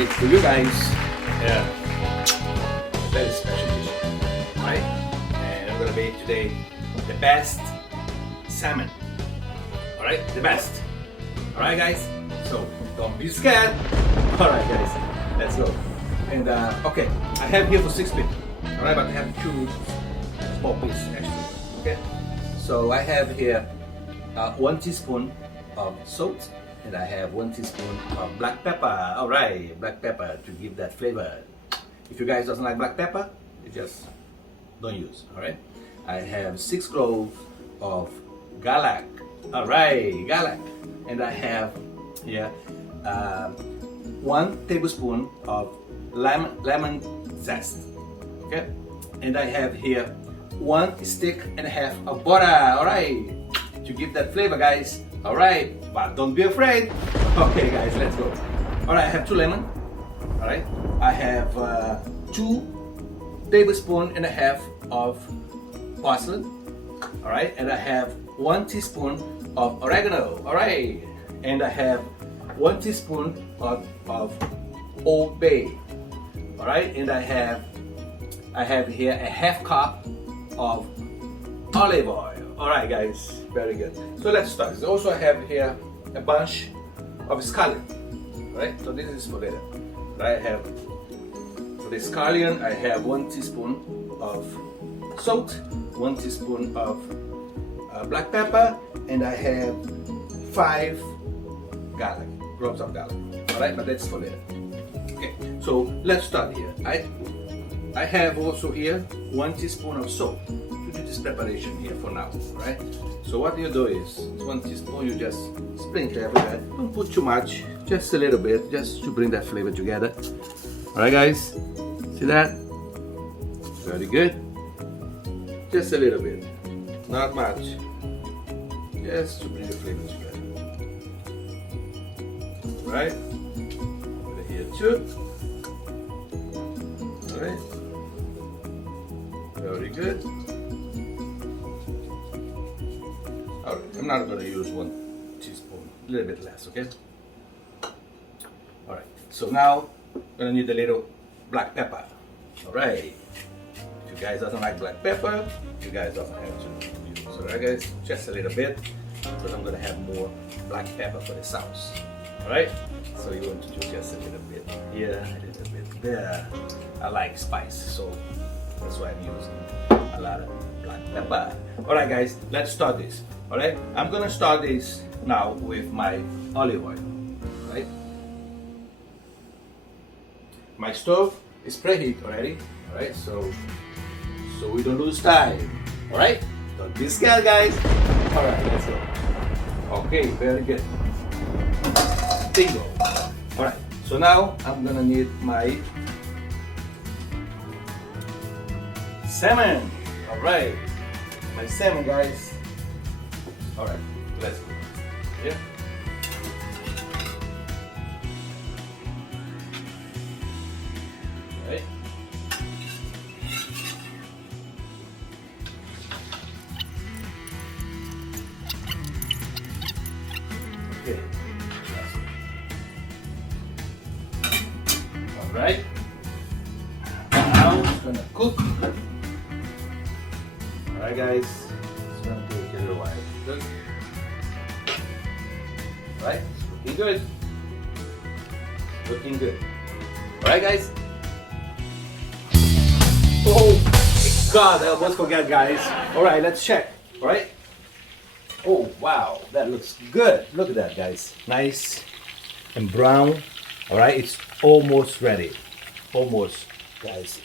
make for you guys a very special dish, right? And I'm gonna make today the best salmon. All right, the best. All right, guys. So don't be scared. All right, guys, let's go. And okay, I have here for 6 people. All right, but I have 2 small pieces actually. Okay, so I have here 1 teaspoon of salt, and I have 1 teaspoon of black pepper. All right, black pepper to give that flavor. If you guys doesn't like black pepper, you just don't use. All right, I have 6 cloves of garlic. All right, garlic, and I have here 1 tablespoon of lemon zest. Okay, and I have here 1 stick and a half of butter. All right, to give that flavor, guys. All right, but don't be afraid. Okay, guys, let's go. All right, I have 2 lemon. All right, I have 2 tablespoon and a half of parsley. All right, and I have 1 teaspoon of oregano. All right, and I have 1 teaspoon of Old Bay. All right, and I have here a half cup of olive oil. All right, guys, very good. So let's start. Also, I have here a bunch of scallion. All right, so this is for later. I have for the scallion, I have 1 teaspoon of salt, 1 teaspoon of black pepper, and I have 5 cloves of garlic. All right, but that's for later. Okay, so let's start here. I have also here 1 teaspoon of salt to do this preparation here for now. All right. So what you do is 1 teaspoon, you just sprinkle everywhere. Don't put too much, just a little bit, just to bring that flavor together. All right, guys. See that? Very good. Just a little bit, not much. Just to bring the flavor together. All right. Over here too. All right. Very good. Alright, I'm not going to use 1 teaspoon, a little bit less, okay? Alright, so now I'm going to need a little black pepper. Alright, if you guys doesn't like black pepper, you guys doesn't have to use. Alright, guys, just a little bit, because I'm going to have more black pepper for the sauce. Alright, so you want to do just a little bit here, a little bit there. I like spice, so that's why I'm using a lot of black pepper. Alright, guys, let's start this. Alright, I'm gonna start this now with my olive oil. Right? My stove is preheat already. Alright, so we don't lose time. Alright? Don't be scared, guys. Alright, let's go. Okay, very good. Bingo. Alright, so now I'm gonna need my salmon. Alright, my salmon, guys. Alright, let's go. Yeah. Alright. Okay. Alright. Now it's gonna cook. Alright, guys. It's gonna take a little while. Good. Alright, it's looking good. Looking good. Alright, guys. Oh God, I almost forgot, guys. Alright, let's check. Alright. Oh wow, that looks good. Look at that, guys. Nice and brown. Alright, it's almost ready. Almost, guys.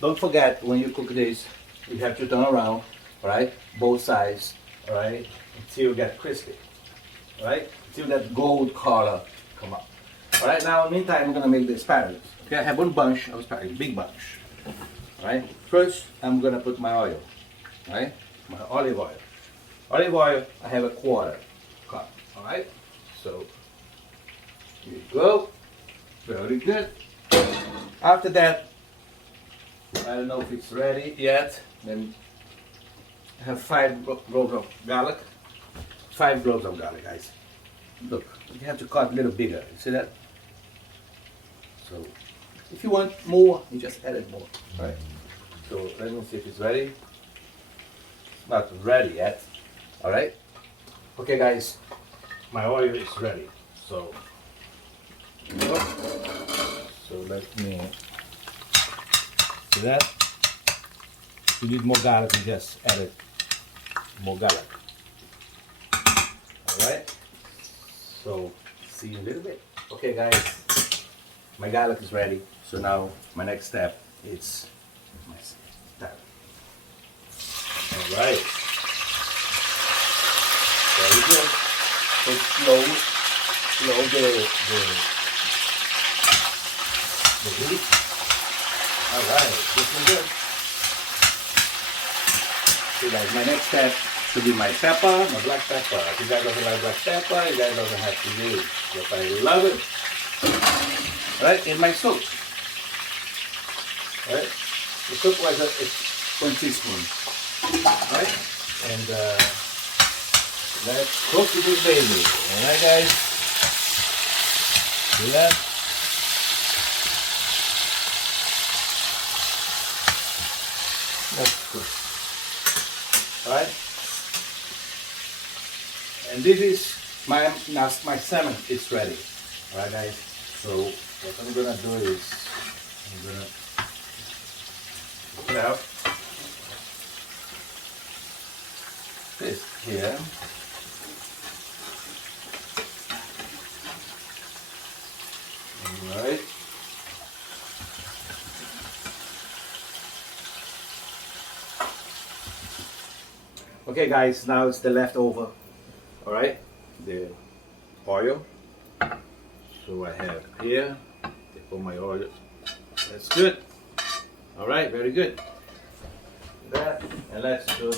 Don't forget when you cook this, you have to turn around, alright? Both sides, alright? Until you get crispy. Alright? Until that gold color come up. Alright, now in the meantime I'm gonna make the asparagus. Okay, I have 1 bunch of asparagus, big bunch. Alright? First I'm gonna put my oil. Alright? My olive oil. Olive oil, I have a 1/4 cup. Alright? So here you go. Very good. After that, I don't know if it's ready yet. Then I have 5 cloves of garlic. 5 cloves of garlic, guys. Look, you have to cut a little bigger. You see that? So if you want more, you just add it more, right? So let me see if it's ready. It's not ready yet, all right? Okay, guys, my oil is ready. So, so let me see that. If you need more garlic, you just add it more garlic. All right. So see you in a little bit. Okay, guys, my garlic is ready. So now my next step is my step. All right. Very good. So slow the heat. All right, looking good. Okay, guys, my next step should be my pepper, my black pepper. If you guys don't like black pepper, you guys don't have to use. But I love it. All right, in my soup. All right, the soup was it's 1 teaspoon. All right, and let's cook this baby. All right, guys. See that? That's good. All right. And this is my salmon is ready. All right, guys. So what I'm gonna do is I'm gonna put out this here. All right. Okay, guys. Now it's the leftover. All right, the oil. So I have here, take all my oil. That's good. All right, very good. That, and let's do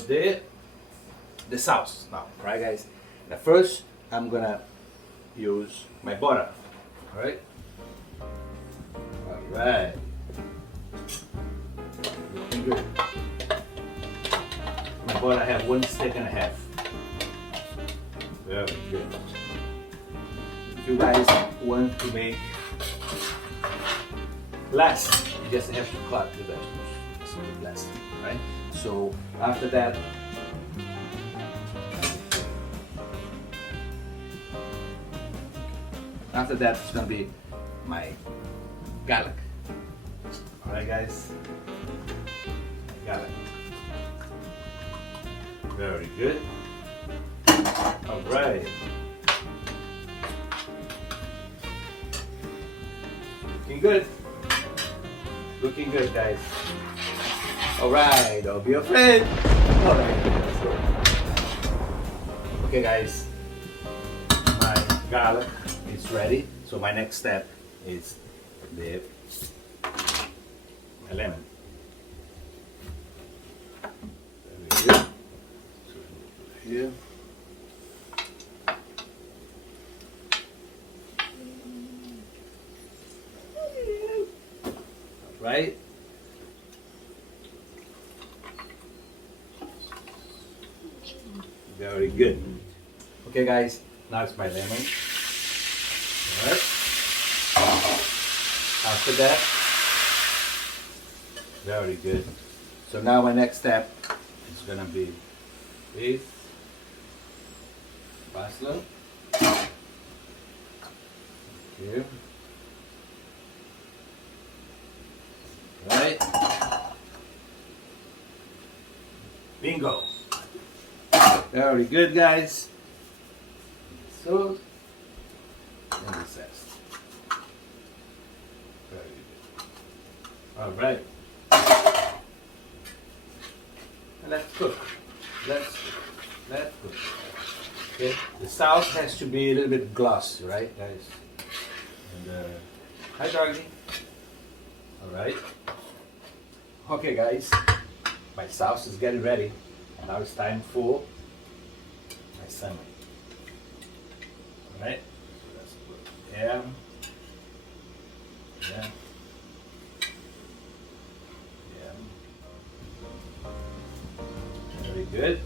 the sauce now. All right, guys. Now first, I'm gonna use my butter. All right. All right. Looking good. My butter, I have 1 stick and a half. Very good. If you guys want to make less, you just have to cut the vegetables. It's a bit less, right? So after that, it's gonna be my garlic. All right, guys. Garlic. Very good. All right. Looking good. Looking good, guys. All right, don't be afraid. All right, let's go. Okay, guys. My garlic is ready. So my next step is my lemon. Very good. So here. Right? Very good. Okay, guys, now it's my lemon. Alright. After that, very good. So now my next step is gonna be with parsley. Here. Right? Bingo. Very good, guys. So, and the zest. Very good. All right. And let's cook. Let's cook. Okay. The sauce has to be a little bit glossy, right, guys? And hi, doggy. All right. Okay, guys, my sauce is getting ready. And now it's time for my salmon. All right. So let's put there. Yeah. Yeah. Very good.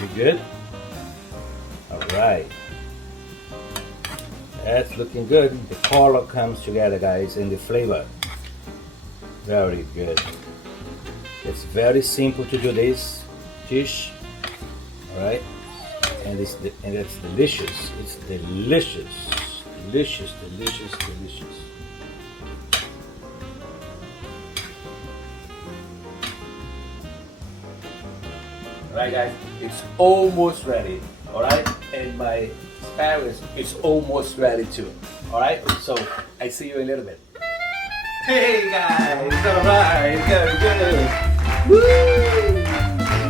You good? All right. That's looking good. The color comes together, guys, and the flavor. Very good. It's very simple to do this dish. All right, and it's delicious. It's delicious, delicious, delicious, delicious. All right, guys, it's almost ready. All right, and my asparagus is almost ready too. All right, so I see you in a little bit. Hey guys, all right, very good. Woo!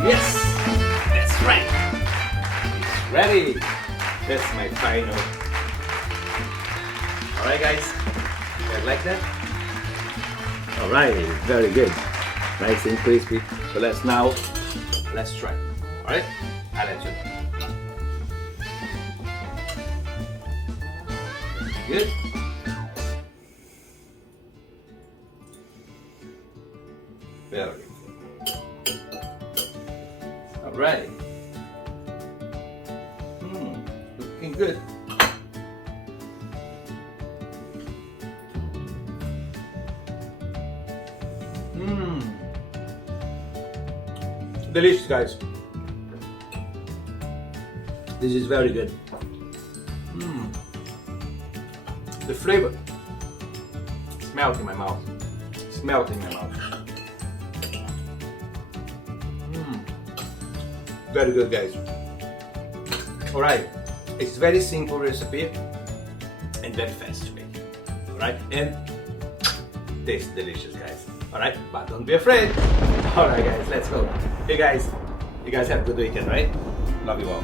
Yes, that's right. It's ready. That's my final. All right, guys, you guys like that? All right, very good. Nice and crispy. So let's try. All right, I'll let you know. Good. Very good. All right. Looking good. Delicious, guys. This is very good. The flavor melt in my mouth. It's melting in my mouth. Very good, guys. All right, it's very simple recipe and very fast to make. All right, and tastes delicious, guys. All right, but don't be afraid. All right, guys, let's go. Hey, guys, you guys have a good weekend, right? Love you all.